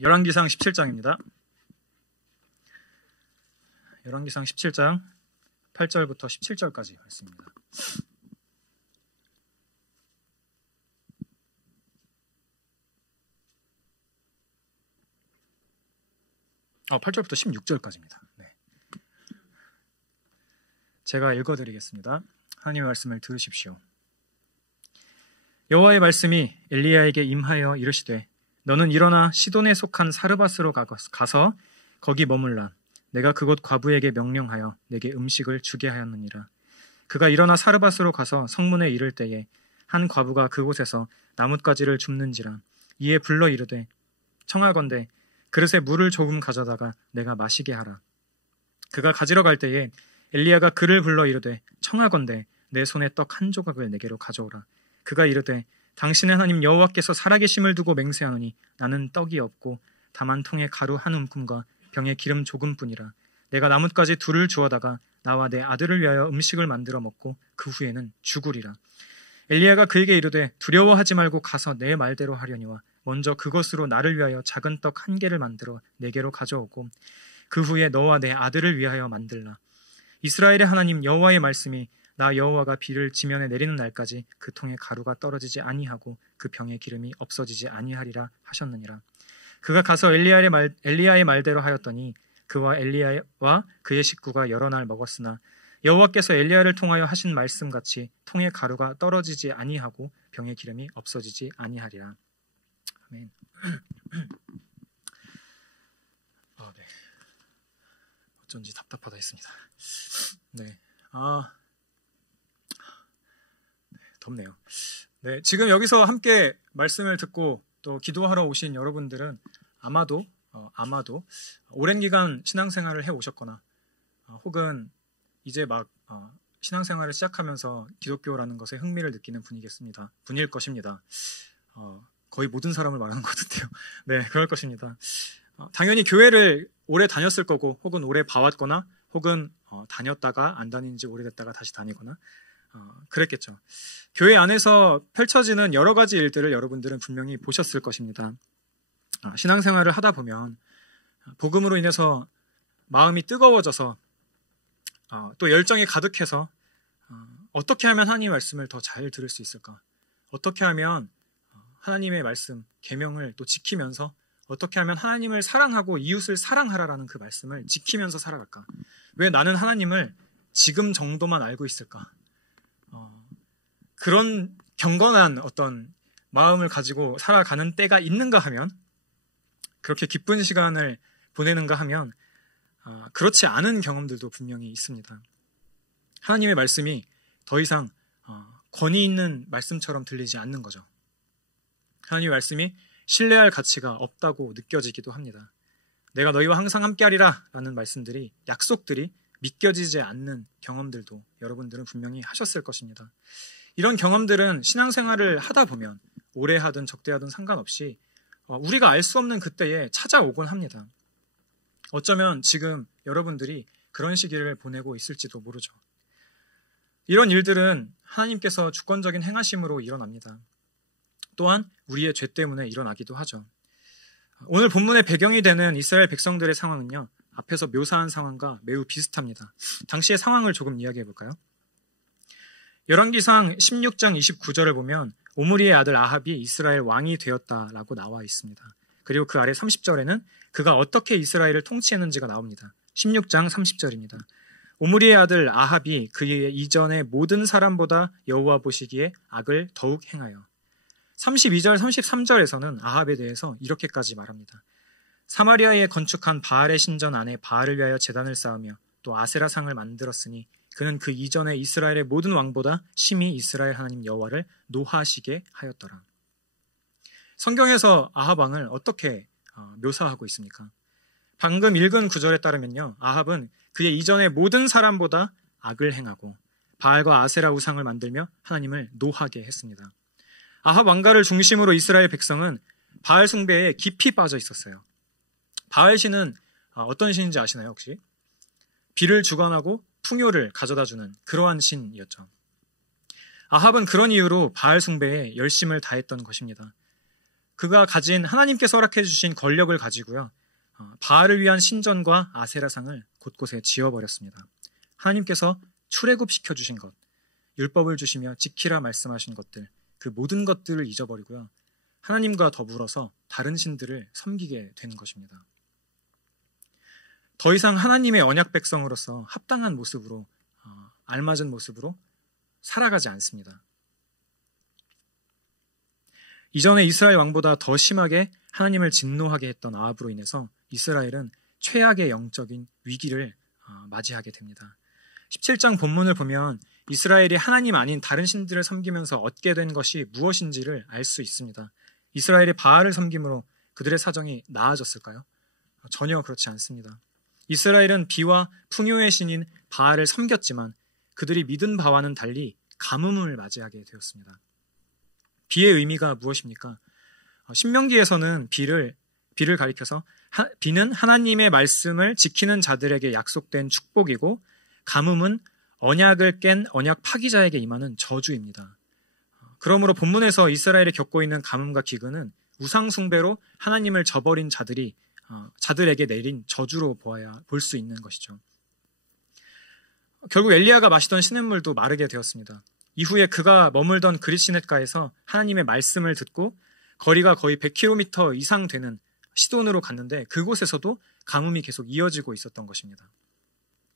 열왕기상 17장입니다. 열왕기상 17장 8절부터 17절까지 말씀입니다. 8절부터 16절까지입니다. 네. 제가 읽어드리겠습니다. 하나님의 말씀을 들으십시오. 여호와의 말씀이 엘리야에게 임하여 이르시되 너는 일어나 시돈에 속한 사르밧으로 가서 거기 머물라. 내가 그곳 과부에게 명령하여 내게 음식을 주게 하였느니라. 그가 일어나 사르밧으로 가서 성문에 이를 때에 한 과부가 그곳에서 나뭇가지를 줍는지라. 이에 불러 이르되 청하건대 그릇에 물을 조금 가져다가 내가 마시게 하라. 그가 가지러 갈 때에 엘리야가 그를 불러 이르되 청하건대 내 손에 떡 한 조각을 내게로 가져오라. 그가 이르되 당신의 하나님 여호와께서 살아계심을 두고 맹세하노니 나는 떡이 없고 다만 통에 가루 한 움큼과 병에 기름 조금뿐이라. 내가 나뭇가지 둘을 주워다가 나와 내 아들을 위하여 음식을 만들어 먹고 그 후에는 죽으리라. 엘리야가 그에게 이르되 두려워하지 말고 가서 내 말대로 하려니와 먼저 그것으로 나를 위하여 작은 떡 한 개를 만들어 내게로 가져오고 그 후에 너와 내 아들을 위하여 만들라. 이스라엘의 하나님 여호와의 말씀이 나 여호와가 비를 지면에 내리는 날까지 그 통에 가루가 떨어지지 아니하고 그 병에 기름이 없어지지 아니하리라 하셨느니라. 그가 가서 엘리야의 말대로 하였더니 그와 엘리야와 그의 식구가 여러 날 먹었으나 여호와께서 엘리야를 통하여 하신 말씀같이 통에 가루가 떨어지지 아니하고 병의 기름이 없어지지 아니하리라. 아멘. 네. 어쩐지 답답하다 했습니다. 네. 덥네요. 네, 지금 여기서 함께 말씀을 듣고 또 기도하러 오신 여러분들은 아마도 오랜 기간 신앙생활을 해 오셨거나 혹은 이제 막 신앙생활을 시작하면서 기독교라는 것에 흥미를 느끼는 분일 것입니다. 거의 모든 사람을 말하는 것 같은데요. 네, 그럴 것입니다. 당연히 교회를 오래 다녔을 거고 혹은 오래 봐왔거나 혹은 다녔다가 안 다닌 지 오래됐다가 다시 다니거나 그랬겠죠. 교회 안에서 펼쳐지는 여러 가지 일들을 여러분들은 분명히 보셨을 것입니다. 신앙생활을 하다 보면 복음으로 인해서 마음이 뜨거워져서 또 열정이 가득해서 어떻게 하면 하나님의 말씀을 더 잘 들을 수 있을까? 어떻게 하면 하나님의 말씀, 계명을 또 지키면서 어떻게 하면 하나님을 사랑하고 이웃을 사랑하라라는 그 말씀을 지키면서 살아갈까? 왜 나는 하나님을 지금 정도만 알고 있을까? 그런 경건한 어떤 마음을 가지고 살아가는 때가 있는가 하면 그렇게 기쁜 시간을 보내는가 하면 그렇지 않은 경험들도 분명히 있습니다. 하나님의 말씀이 더 이상 권위 있는 말씀처럼 들리지 않는 거죠. 하나님의 말씀이 신뢰할 가치가 없다고 느껴지기도 합니다. 내가 너희와 항상 함께하리라 라는 말씀들이, 약속들이 믿겨지지 않는 경험들도 여러분들은 분명히 하셨을 것입니다. 이런 경험들은 신앙생활을 하다 보면 오래 하든 적대하든 상관없이 우리가 알 수 없는 그때에 찾아오곤 합니다. 어쩌면 지금 여러분들이 그런 시기를 보내고 있을지도 모르죠. 이런 일들은 하나님께서 주권적인 행하심으로 일어납니다. 또한 우리의 죄 때문에 일어나기도 하죠. 오늘 본문의 배경이 되는 이스라엘 백성들의 상황은요, 앞에서 묘사한 상황과 매우 비슷합니다. 당시의 상황을 조금 이야기해 볼까요? 열왕기상 16장 29절을 보면 오므리의 아들 아합이 이스라엘 왕이 되었다라고 나와 있습니다. 그리고 그 아래 30절에는 그가 어떻게 이스라엘을 통치했는지가 나옵니다. 16장 30절입니다. 오므리의 아들 아합이 그의 이전의 모든 사람보다 여호와 보시기에 악을 더욱 행하여. 32절 33절에서는 아합에 대해서 이렇게까지 말합니다. 사마리아에 건축한 바알의 신전 안에 바알을 위하여 제단을 쌓으며 또 아세라상을 만들었으니 그는 그 이전에 이스라엘의 모든 왕보다 심히 이스라엘 하나님 여호와를 노하시게 하였더라. 성경에서 아합 왕을 어떻게 묘사하고 있습니까? 방금 읽은 구절에 따르면요, 아합은 그의 이전의 모든 사람보다 악을 행하고 바알과 아세라 우상을 만들며 하나님을 노하게 했습니다. 아합 왕가를 중심으로 이스라엘 백성은 바알 숭배에 깊이 빠져 있었어요. 바알 신은 어떤 신인지 아시나요, 혹시? 비를 주관하고 풍요를 가져다주는 그러한 신이었죠. 아합은 그런 이유로 바알 숭배에 열심을 다했던 것입니다. 그가 가진 하나님께서 허락해 주신 권력을 가지고요. 바알을 위한 신전과 아세라상을 곳곳에 지어버렸습니다. 하나님께서 출애굽시켜 주신 것, 율법을 주시며 지키라 말씀하신 것들, 그 모든 것들을 잊어버리고요. 하나님과 더불어서 다른 신들을 섬기게 되는 것입니다. 더 이상 하나님의 언약 백성으로서 합당한 모습으로, 알맞은 모습으로 살아가지 않습니다. 이전에 이스라엘 왕보다 더 심하게 하나님을 진노하게 했던 아합으로 인해서 이스라엘은 최악의 영적인 위기를 맞이하게 됩니다. 17장 본문을 보면 이스라엘이 하나님 아닌 다른 신들을 섬기면서 얻게 된 것이 무엇인지를 알 수 있습니다. 이스라엘이 바알을 섬김으로 그들의 사정이 나아졌을까요? 전혀 그렇지 않습니다. 이스라엘은 비와 풍요의 신인 바알을 섬겼지만 그들이 믿은 바와는 달리 가뭄을 맞이하게 되었습니다. 비의 의미가 무엇입니까? 신명기에서는 비를 가리켜서 비는 하나님의 말씀을 지키는 자들에게 약속된 축복이고 가뭄은 언약을 깬 언약 파기자에게 임하는 저주입니다. 그러므로 본문에서 이스라엘이 겪고 있는 가뭄과 기근은 우상 숭배로 하나님을 저버린 자들에게 내린 저주로 볼 수 있는 것이죠. 결국 엘리야가 마시던 시냇물도 마르게 되었습니다. 이후에 그가 머물던 그릿시넷가에서 하나님의 말씀을 듣고 거리가 거의 100km 이상 되는 시돈으로 갔는데 그곳에서도 가뭄이 계속 이어지고 있었던 것입니다.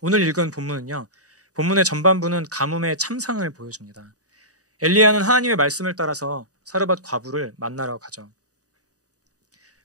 오늘 읽은 본문은요, 본문의 전반부는 가뭄의 참상을 보여줍니다. 엘리야는 하나님의 말씀을 따라서 사르밧 과부를 만나러 가죠.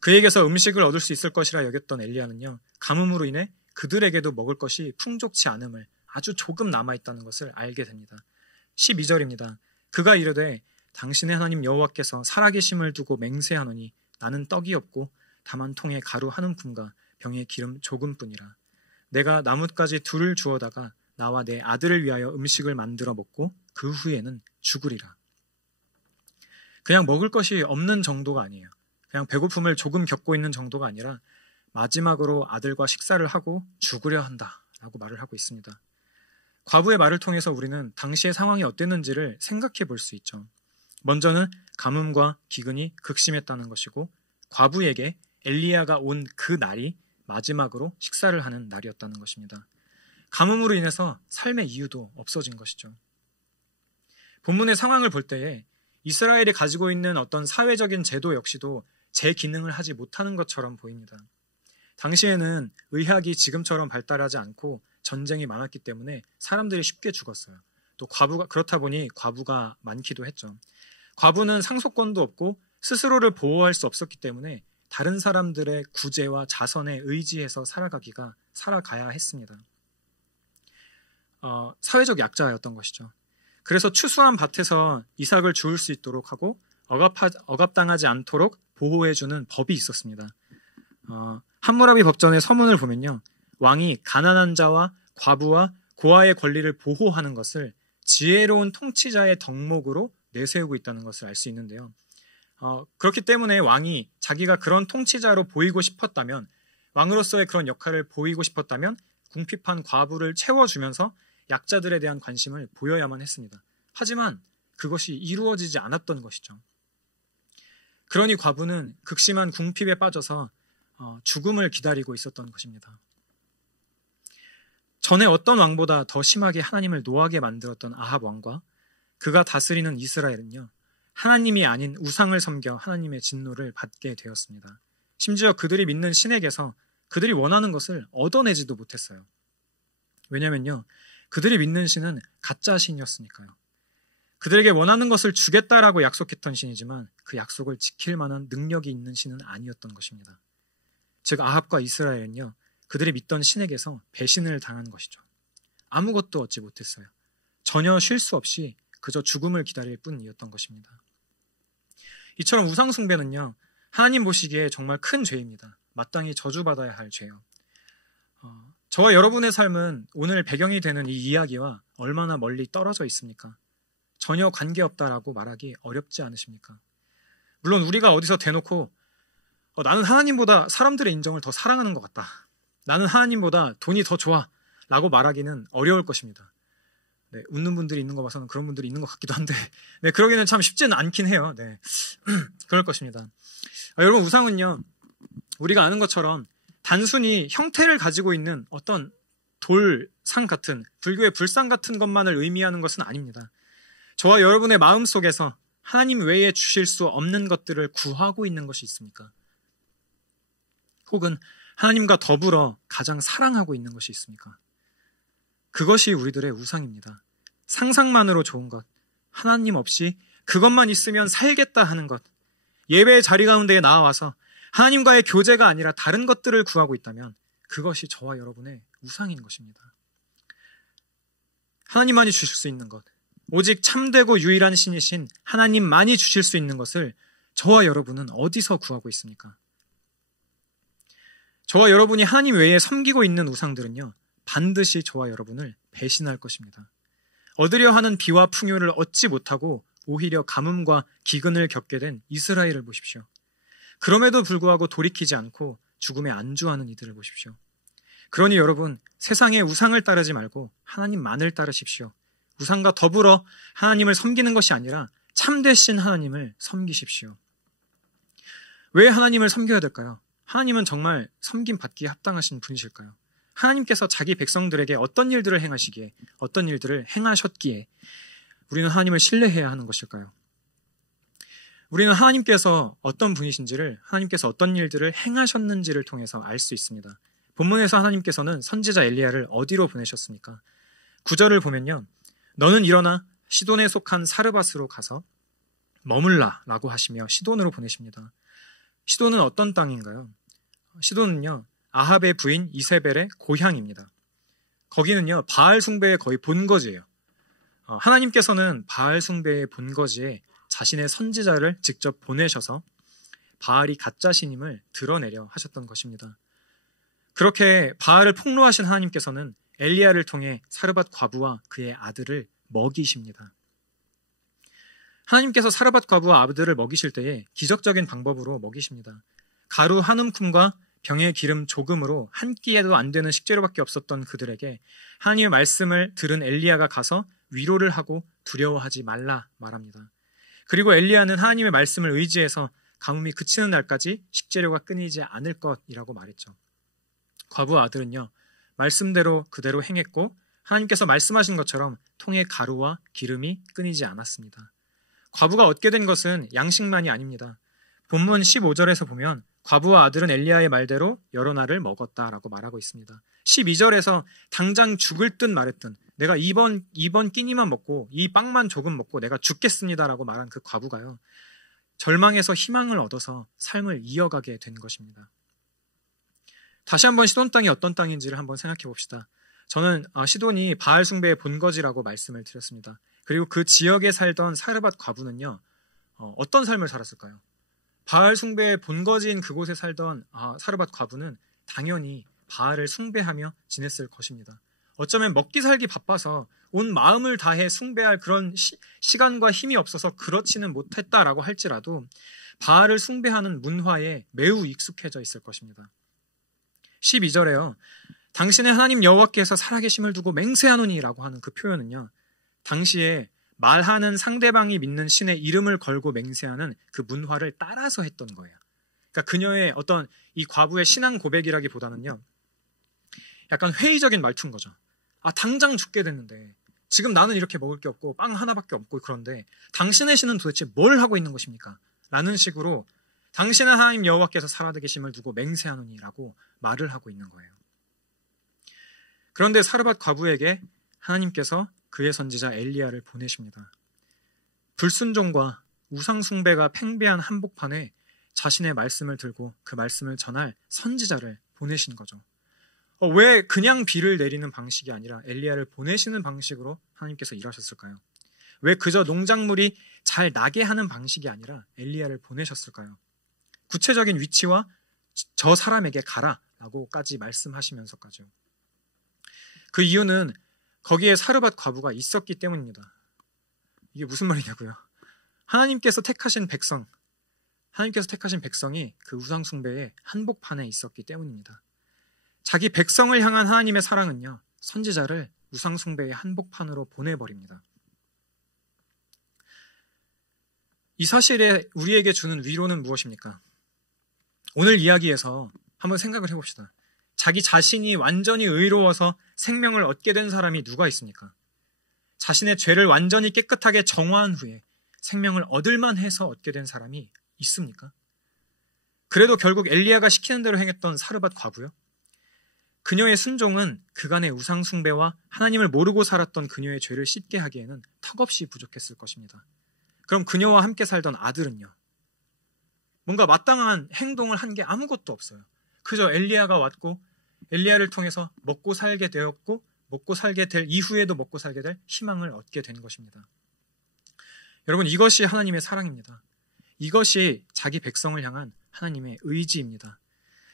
그에게서 음식을 얻을 수 있을 것이라 여겼던 엘리야는요, 가뭄으로 인해 그들에게도 먹을 것이 풍족치 않음을, 아주 조금 남아있다는 것을 알게 됩니다. 12절입니다. 그가 이르되 당신의 하나님 여호와께서 살아계심을 두고 맹세하노니 나는 떡이 없고 다만 통에 가루 한 움큼과 병에 기름 조금뿐이라. 내가 나뭇가지 둘을 주워다가 나와 내 아들을 위하여 음식을 만들어 먹고 그 후에는 죽으리라. 그냥 먹을 것이 없는 정도가 아니에요. 그냥 배고픔을 조금 겪고 있는 정도가 아니라 마지막으로 아들과 식사를 하고 죽으려 한다라고 말을 하고 있습니다. 과부의 말을 통해서 우리는 당시의 상황이 어땠는지를 생각해 볼 수 있죠. 먼저는 가뭄과 기근이 극심했다는 것이고 과부에게 엘리야가 온 그 날이 마지막으로 식사를 하는 날이었다는 것입니다. 가뭄으로 인해서 삶의 이유도 없어진 것이죠. 본문의 상황을 볼 때에 이스라엘이 가지고 있는 어떤 사회적인 제도 역시도 제 기능을 하지 못하는 것처럼 보입니다. 당시에는 의학이 지금처럼 발달하지 않고 전쟁이 많았기 때문에 사람들이 쉽게 죽었어요. 또 그렇다 보니 과부가 많기도 했죠. 과부는 상속권도 없고 스스로를 보호할 수 없었기 때문에 다른 사람들의 구제와 자선에 의지해서 살아가야 했습니다. 사회적 약자였던 것이죠. 그래서 추수한 밭에서 이삭을 주울 수 있도록 하고 억압당하지 않도록 보호해주는 법이 있었습니다. 함무라비 법전의 서문을 보면요, 왕이 가난한 자와 과부와 고아의 권리를 보호하는 것을 지혜로운 통치자의 덕목으로 내세우고 있다는 것을 알 수 있는데요. 그렇기 때문에 왕이 자기가 그런 통치자로 보이고 싶었다면, 왕으로서의 그런 역할을 보이고 싶었다면 궁핍한 과부를 채워주면서 약자들에 대한 관심을 보여야만 했습니다. 하지만 그것이 이루어지지 않았던 것이죠. 그러니 과부는 극심한 궁핍에 빠져서 죽음을 기다리고 있었던 것입니다. 전에 어떤 왕보다 더 심하게 하나님을 노하게 만들었던 아합 왕과 그가 다스리는 이스라엘은요, 하나님이 아닌 우상을 섬겨 하나님의 진노를 받게 되었습니다. 심지어 그들이 믿는 신에게서 그들이 원하는 것을 얻어내지도 못했어요. 왜냐면요, 그들이 믿는 신은 가짜 신이었으니까요. 그들에게 원하는 것을 주겠다라고 약속했던 신이지만 그 약속을 지킬 만한 능력이 있는 신은 아니었던 것입니다. 즉 아합과 이스라엘은요, 그들이 믿던 신에게서 배신을 당한 것이죠. 아무것도 얻지 못했어요. 전혀 쉴 수 없이 그저 죽음을 기다릴 뿐이었던 것입니다. 이처럼 우상 숭배는요, 하나님 보시기에 정말 큰 죄입니다. 마땅히 저주받아야 할 죄요. 저와 여러분의 삶은 오늘 배경이 되는 이 이야기와 얼마나 멀리 떨어져 있습니까? 전혀 관계없다라고 말하기 어렵지 않으십니까? 물론 우리가 어디서 대놓고 나는 하나님보다 사람들의 인정을 더 사랑하는 것 같다, 나는 하나님보다 돈이 더 좋아 라고 말하기는 어려울 것입니다. 네, 웃는 분들이 있는 거 봐서는 그런 분들이 있는 것 같기도 한데, 네, 그러기는 참 쉽지는 않긴 해요. 네, 그럴 것입니다. 여러분, 우상은요, 우리가 아는 것처럼 단순히 형태를 가지고 있는 어떤 돌상 같은, 불교의 불상 같은 것만을 의미하는 것은 아닙니다. 저와 여러분의 마음 속에서 하나님 외에 주실 수 없는 것들을 구하고 있는 것이 있습니까? 혹은 하나님과 더불어 가장 사랑하고 있는 것이 있습니까? 그것이 우리들의 우상입니다. 상상만으로 좋은 것, 하나님 없이 그것만 있으면 살겠다 하는 것, 예배의 자리 가운데에 나와서 하나님과의 교제가 아니라 다른 것들을 구하고 있다면 그것이 저와 여러분의 우상인 것입니다. 하나님만이 주실 수 있는 것, 오직 참되고 유일한 신이신 하나님만이 주실 수 있는 것을 저와 여러분은 어디서 구하고 있습니까? 저와 여러분이 하나님 외에 섬기고 있는 우상들은요, 반드시 저와 여러분을 배신할 것입니다. 얻으려 하는 비와 풍요를 얻지 못하고 오히려 가뭄과 기근을 겪게 된 이스라엘을 보십시오. 그럼에도 불구하고 돌이키지 않고 죽음에 안주하는 이들을 보십시오. 그러니 여러분, 세상의 우상을 따르지 말고 하나님만을 따르십시오. 우상과 더불어 하나님을 섬기는 것이 아니라 참되신 하나님을 섬기십시오. 왜 하나님을 섬겨야 될까요? 하나님은 정말 섬김받기에 합당하신 분이실까요? 하나님께서 자기 백성들에게 어떤 일들을 행하시기에, 어떤 일들을 행하셨기에 우리는 하나님을 신뢰해야 하는 것일까요? 우리는 하나님께서 어떤 분이신지를, 하나님께서 어떤 일들을 행하셨는지를 통해서 알 수 있습니다. 본문에서 하나님께서는 선지자 엘리야를 어디로 보내셨습니까? 9절을 보면요, 너는 일어나 시돈에 속한 사르밧으로 가서 머물라 라고 하시며 시돈으로 보내십니다. 시돈은 어떤 땅인가요? 시돈은요, 아합의 부인 이세벨의 고향입니다. 거기는요, 바알 숭배의 거의 본거지예요. 하나님께서는 바알 숭배의 본거지에 자신의 선지자를 직접 보내셔서 바알이 가짜 신임을 드러내려 하셨던 것입니다. 그렇게 바알을 폭로하신 하나님께서는 엘리야를 통해 사르밧 과부와 그의 아들을 먹이십니다. 하나님께서 사르밧 과부와 아들을 먹이실 때에 기적적인 방법으로 먹이십니다. 가루 한 움큼과 병의 기름 조금으로 한 끼에도 안 되는 식재료밖에 없었던 그들에게 하나님의 말씀을 들은 엘리야가 가서 위로를 하고 두려워하지 말라 말합니다. 그리고 엘리야는 하나님의 말씀을 의지해서 가뭄이 그치는 날까지 식재료가 끊이지 않을 것이라고 말했죠. 과부와 아들은요, 말씀대로 그대로 행했고 하나님께서 말씀하신 것처럼 통에 가루와 기름이 끊이지 않았습니다. 과부가 얻게 된 것은 양식만이 아닙니다. 본문 15절에서 보면 과부와 아들은 엘리야의 말대로 여러 날을 먹었다라고 말하고 있습니다. 12절에서 당장 죽을 듯 말했던, 내가 이번 끼니만 먹고 이 빵만 조금 먹고 내가 죽겠습니다라고 말한 그 과부가요, 절망에서 희망을 얻어서 삶을 이어가게 된 것입니다. 다시 한번 시돈 땅이 어떤 땅인지를 한번 생각해 봅시다. 저는 시돈이 바알 숭배의 본거지라고 말씀을 드렸습니다. 그리고 그 지역에 살던 사르밧 과부는요, 어떤 삶을 살았을까요? 바알 숭배의 본거지인 그곳에 살던 사르밧 과부는 당연히 바알을 숭배하며 지냈을 것입니다. 어쩌면 먹기 살기 바빠서 온 마음을 다해 숭배할 그런 시간과 힘이 없어서 그렇지는 못했다라고 할지라도 바알을 숭배하는 문화에 매우 익숙해져 있을 것입니다. 12절에요. 당신의 하나님 여호와께서 살아계심을 두고 맹세하노니 라고 하는 그 표현은요, 당시에 말하는 상대방이 믿는 신의 이름을 걸고 맹세하는 그 문화를 따라서 했던 거예요. 그러니까 그녀의 어떤 이 과부의 신앙 고백이라기보다는요, 약간 회의적인 말투인 거죠. 당장 죽게 됐는데 지금 나는 이렇게 먹을 게 없고 빵 하나밖에 없고 그런데 당신의 신은 도대체 뭘 하고 있는 것입니까? 라는 식으로 당신은 하나님 여호와께서 살아계심을 두고 맹세하노니 라고 말을 하고 있는 거예요. 그런데 사르밧 과부에게 하나님께서 그의 선지자 엘리야를 보내십니다. 불순종과 우상숭배가 팽배한 한복판에 자신의 말씀을 들고 그 말씀을 전할 선지자를 보내신 거죠. 왜 그냥 비를 내리는 방식이 아니라 엘리야를 보내시는 방식으로 하나님께서 일하셨을까요? 왜 그저 농작물이 잘 나게 하는 방식이 아니라 엘리야를 보내셨을까요? 구체적인 위치와 저 사람에게 가라라고까지 말씀하시면서까지요. 그 이유는 거기에 사르밧 과부가 있었기 때문입니다. 이게 무슨 말이냐고요? 하나님께서 택하신 백성이 그 우상숭배의 한복판에 있었기 때문입니다. 자기 백성을 향한 하나님의 사랑은요, 선지자를 우상숭배의 한복판으로 보내버립니다. 이 사실에 우리에게 주는 위로는 무엇입니까? 오늘 이야기에서 한번 생각을 해봅시다. 자기 자신이 완전히 의로워서 생명을 얻게 된 사람이 누가 있습니까? 자신의 죄를 완전히 깨끗하게 정화한 후에 생명을 얻을만 해서 얻게 된 사람이 있습니까? 그래도 결국 엘리야가 시키는 대로 행했던 사르밧 과부요? 그녀의 순종은 그간의 우상 숭배와 하나님을 모르고 살았던 그녀의 죄를 씻게 하기에는 턱없이 부족했을 것입니다. 그럼 그녀와 함께 살던 아들은요? 뭔가 마땅한 행동을 한 게 아무것도 없어요. 그저 엘리야가 왔고 엘리야를 통해서 먹고 살게 되었고 먹고 살게 될 이후에도 먹고 살게 될 희망을 얻게 된 것입니다. 여러분, 이것이 하나님의 사랑입니다. 이것이 자기 백성을 향한 하나님의 의지입니다.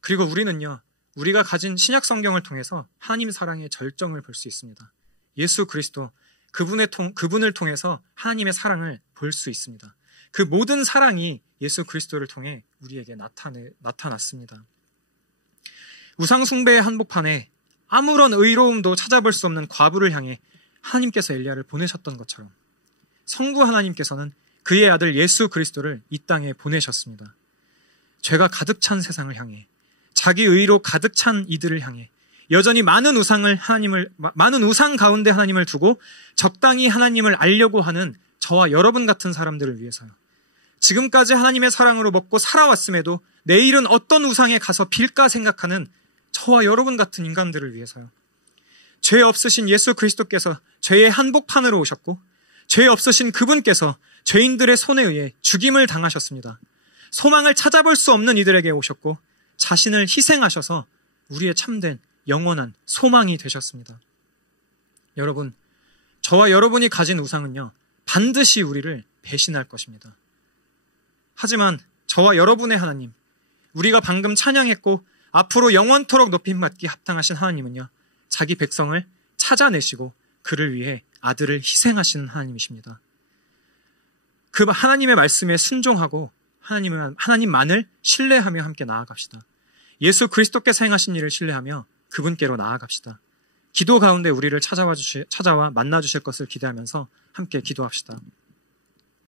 그리고 우리는요, 우리가 가진 신약 성경을 통해서 하나님 사랑의 절정을 볼 수 있습니다. 예수 그리스도, 그분을 통해서 하나님의 사랑을 볼 수 있습니다. 그 모든 사랑이 예수 그리스도를 통해 우리에게 나타났습니다. 우상 숭배의 한복판에 아무런 의로움도 찾아볼 수 없는 과부를 향해 하나님께서 엘리야를 보내셨던 것처럼 성부 하나님께서는 그의 아들 예수 그리스도를 이 땅에 보내셨습니다. 죄가 가득 찬 세상을 향해, 자기 의로 가득 찬 이들을 향해 여전히 많은 우상 가운데 하나님을 두고 적당히 하나님을 알려고 하는 저와 여러분 같은 사람들을 위해서요. 지금까지 하나님의 사랑으로 먹고 살아왔음에도 내일은 어떤 우상에 가서 빌까 생각하는 저와 여러분 같은 인간들을 위해서요. 죄 없으신 예수 그리스도께서 죄의 한복판으로 오셨고, 죄 없으신 그분께서 죄인들의 손에 의해 죽임을 당하셨습니다. 소망을 찾아볼 수 없는 이들에게 오셨고 자신을 희생하셔서 우리의 참된 영원한 소망이 되셨습니다. 여러분, 저와 여러분이 가진 우상은요, 반드시 우리를 배신할 것입니다. 하지만 저와 여러분의 하나님, 우리가 방금 찬양했고 앞으로 영원토록 높임받기 합당하신 하나님은요, 자기 백성을 찾아내시고 그를 위해 아들을 희생하시는 하나님이십니다. 그 하나님의 말씀에 순종하고 하나님만을 신뢰하며 함께 나아갑시다. 예수 그리스도께서 행하신 일을 신뢰하며 그분께로 나아갑시다. 기도 가운데 우리를 찾아와 만나주실 것을 기대하면서 함께 기도합시다.